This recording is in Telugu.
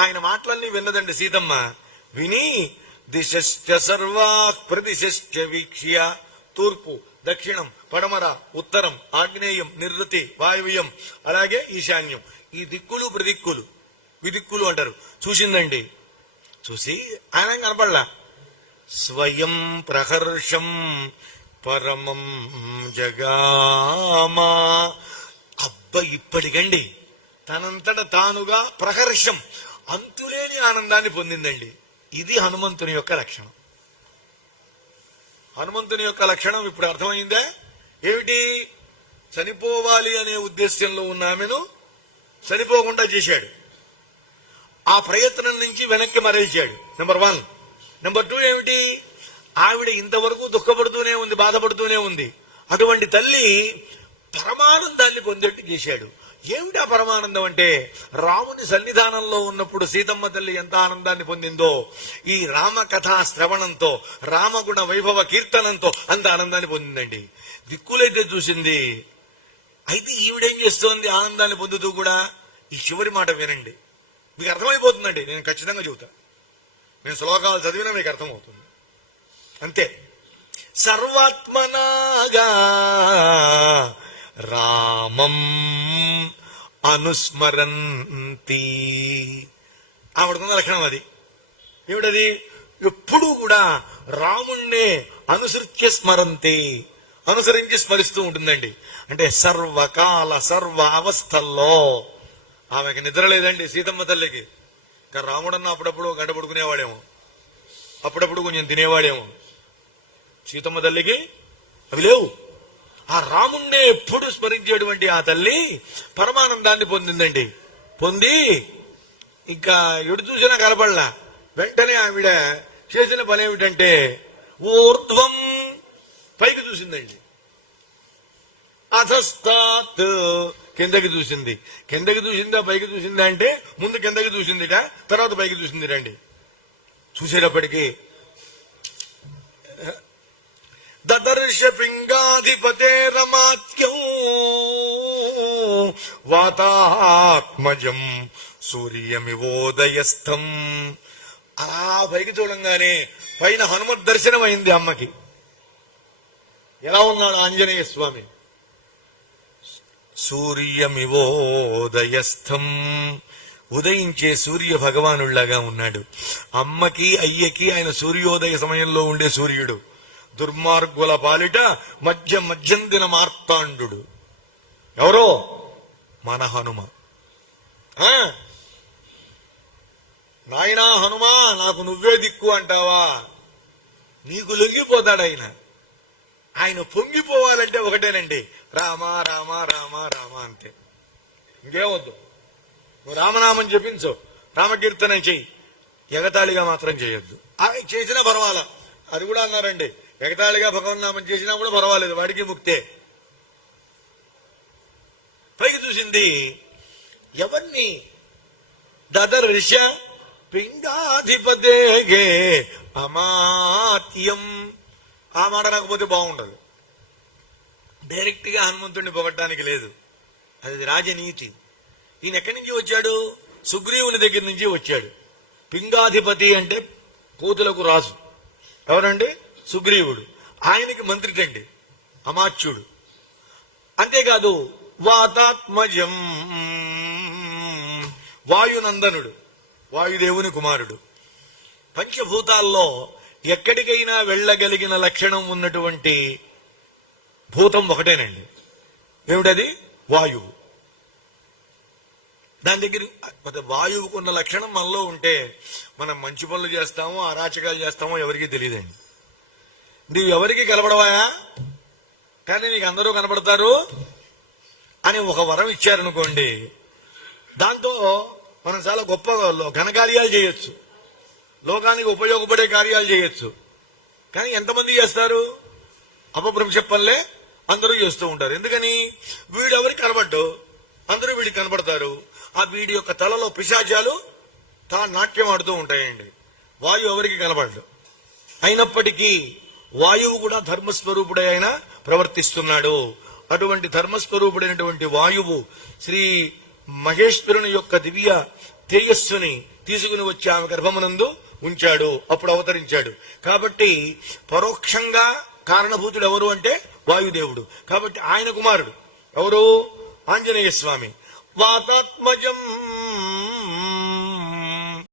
ఆయన మాటలన్నీ విన్నదండి సీతమ్మ. విని దిశశ్చ సర్వా ప్రదిశశ్చ వీక్ష్య, తూర్పు, దక్షిణం, పడమర, ఉత్తరం, ఆగ్నేయం, నివృత్తి, వాయువ్యం, అలాగే ఈశాన్యం, ఈ దిక్కులు ప్రదిక్కులు విదిక్కులు అంటారు, చూసిందండి. చూసి ఆయన కనపడలా. స్వయం ప్రహర్షం పరమం జగామా. అబ్బ ఇప్పటికండి తనంతట తానుగా ప్రహర్షం, అంతులేని ఆనందాన్ని పొందిందండి. ఇది హనుమంతుని యొక్క లక్షణం. హనుమంతుని యొక్క లక్షణం ఇప్పుడు అర్థమైందా? ఏమిటి? చనిపోవాలి అనే ఉద్దేశ్యంలో ఉన్న ఆమెను చనిపోకుండా చేశాడు. ఆ ప్రయత్నం నుంచి వెనక్కి మరల్చాడు. నెంబర్ 1. నెంబర్ 2 ఏమిటి? ఆవిడ ఇంతవరకు దుఃఖపడుతూనే ఉంది, బాధపడుతూనే ఉంది. అటువంటి తల్లి పరమానందాన్ని పొందేట్టు చేశాడు. ఏమిటా పరమానందం అంటే, రాముని సన్నిధానంలో ఉన్నప్పుడు సీతమ్మ తల్లి ఎంత ఆనందాన్ని పొందిందో, ఈ రామ కథా శ్రవణంతో, రామగుణ వైభవ కీర్తనంతో అంత ఆనందాన్ని పొందిందండి. దిక్కులైతే చూసింది. అయితే ఈవిడేం చేస్తోంది ఆనందాన్ని పొందుతూ కూడా? ఈ చివరి మాట వినండి, మీకు అర్థమైపోతుందండి. నేను ఖచ్చితంగా చెబుతా, నేను శ్లోకాలు చదివినా మీకు అర్థమవుతుంది. అంతే. సర్వాత్మనాగా రామం అనుస్మరంతి. ఆవిడకున్న లక్షణం అది. ఏమిటది? ఎప్పుడూ కూడా రాముణ్ణే అనుసృత్య స్మరంతి, అనుసరించి స్మరిస్తూ ఉంటుందండి. అంటే సర్వకాల సర్వ అవస్థల్లో. ఆమెకి నిద్ర లేదండి సీతమ్మ తల్లికి. ఇంకా రాముడన్న అప్పుడప్పుడు గంట పడుకునేవాడేమో, అప్పుడప్పుడు కొంచెం తినేవాడేమో. సీతమ్మ తల్లికి అవి లేవు. ఆ రాముణ్ణే ఎప్పుడు స్మరించేటువంటి ఆ తల్లి పరమానందాన్ని పొందిందండి. పొంది ఇంకా ఎడు చూసినా కనపడలా. వెంటనే ఆవిడ చేసిన పని ఏమిటంటే ఊర్ధ్వం, పైకి చూసిందండి. అధస్తాత్, కిందకి చూసింది. కిందకి చూసిందా పైకి చూసిందా అంటే, ముందు కిందకి చూసిందిట, తర్వాత పైకి చూసింది రండి. చూసేటప్పటికీ దదర్శ పింగాధిపతే రమాత్యం వాతాత్మజం సూర్యమివోదయస్థం. అలా పైకి చూడంగానే పైన హనుమత్ దర్శనం అయింది అమ్మకి. ఎలా ఉన్నాడు ఆంజనేయ స్వామి? సూర్యమివోదయస్థం, ఉదయించే సూర్య భగవానుళ్లాగా ఉన్నాడు. అమ్మకి అయ్యకి ఆయన సూర్యోదయ సమయంలో ఉండే సూర్యుడు. దుర్మార్గుల పాలిట మధ్యందిన మార్తాండు. ఎవరో? మన హనుమ. నాయనా హనుమా, నాకు నువ్వే దిక్కు అంటావా? నీకు లొంగిపోతాడు ఆయన. ఆయన పొంగిపోవాలంటే ఒకటేనండి, రామ రామ రామ రామ అంతే, ఇంకేమొద్దు. నువ్వు రామనామం చెప్పించు, రామకీర్తన చెయ్యి, ఎగతాళిగా మాత్రం చేయొద్దు. చేసినా పర్వాలా, అది కూడా అన్నారండి. ఎగతాళిగా భగవన్నామం చేసినా కూడా పర్వాలేదు, వాడికి ముక్తే. పైకి చూసింది ఎవరిని? దదర్శ పిండాధిపతే అమాత్యం. ఆ మాట రాకపోతే బాగుండదు. డైరెక్ట్ గా హనుమంతుడిని పొగట్టడానికి లేదు, అది రాజనీతి. ఈయన ఎక్కడి నుంచి వచ్చాడు? సుగ్రీవుని దగ్గర నుంచి వచ్చాడు. పింగాధిపతి అంటే కోతులకు రాజు. ఎవరండి? సుగ్రీవుడు. ఆయనకి మంత్రిటండి, అమాత్యుడు. అంతేకాదు వాతాత్మజం, వాయునందనుడు, వాయుదేవుని కుమారుడు. పంచభూతాల్లో ఎక్కడికైనా వెళ్ళగలిగిన లక్షణం ఉన్నటువంటి భూతం ఒకటేనండి. ఏమిటది? వాయువు. దాని దగ్గర వాయువుకున్న లక్షణం మనలో ఉంటే మనం మంచి పనులు చేస్తామో అరాచకాలు చేస్తామో ఎవరికీ తెలియదండి. నువ్వు ఎవరికి కనబడవా, కానీ నీకు అందరూ కనబడతారు అని ఒక వరం ఇచ్చారనుకోండి, దాంతో మనం చాలా గొప్ప ఘనకార్యాలు చేయొచ్చు, లోకానికి ఉపయోగపడే కార్యాలు చేయొచ్చు. కానీ ఎంతమంది చేస్తారు? అపభ్రంశ పనులే అందరూ చేస్తూ ఉంటారు. ఎందుకని? వీడు ఎవరికి కనబడ్డు, అందరూ వీడికి కనబడతారు. ఆ వీడి యొక్క తలలో పిశాచాలు నాట్యం ఆడుతూ ఉంటాయండి. వాయువు ఎవరికి కనబడ్డు. అయినప్పటికీ వాయువు కూడా ధర్మస్వరూపుడై ఆయన ప్రవర్తిస్తున్నాడు. అటువంటి ధర్మస్వరూపుడైనటువంటి వాయువు శ్రీ మహేశ్వరుని యొక్క దివ్య తేజస్సుని తీసుకుని వచ్చి ఆమె గర్భమునందు ఉంచాడు, అప్పుడు అవతరించాడు. కాబట్టి పరోక్షంగా కారణభూతుడు ఎవరు అంటే వాయుదేవుడు. కాబట్టి ఆయన కుమారుడు ఎవరు? ఆంజనేయ స్వామి. వాతాత్మజం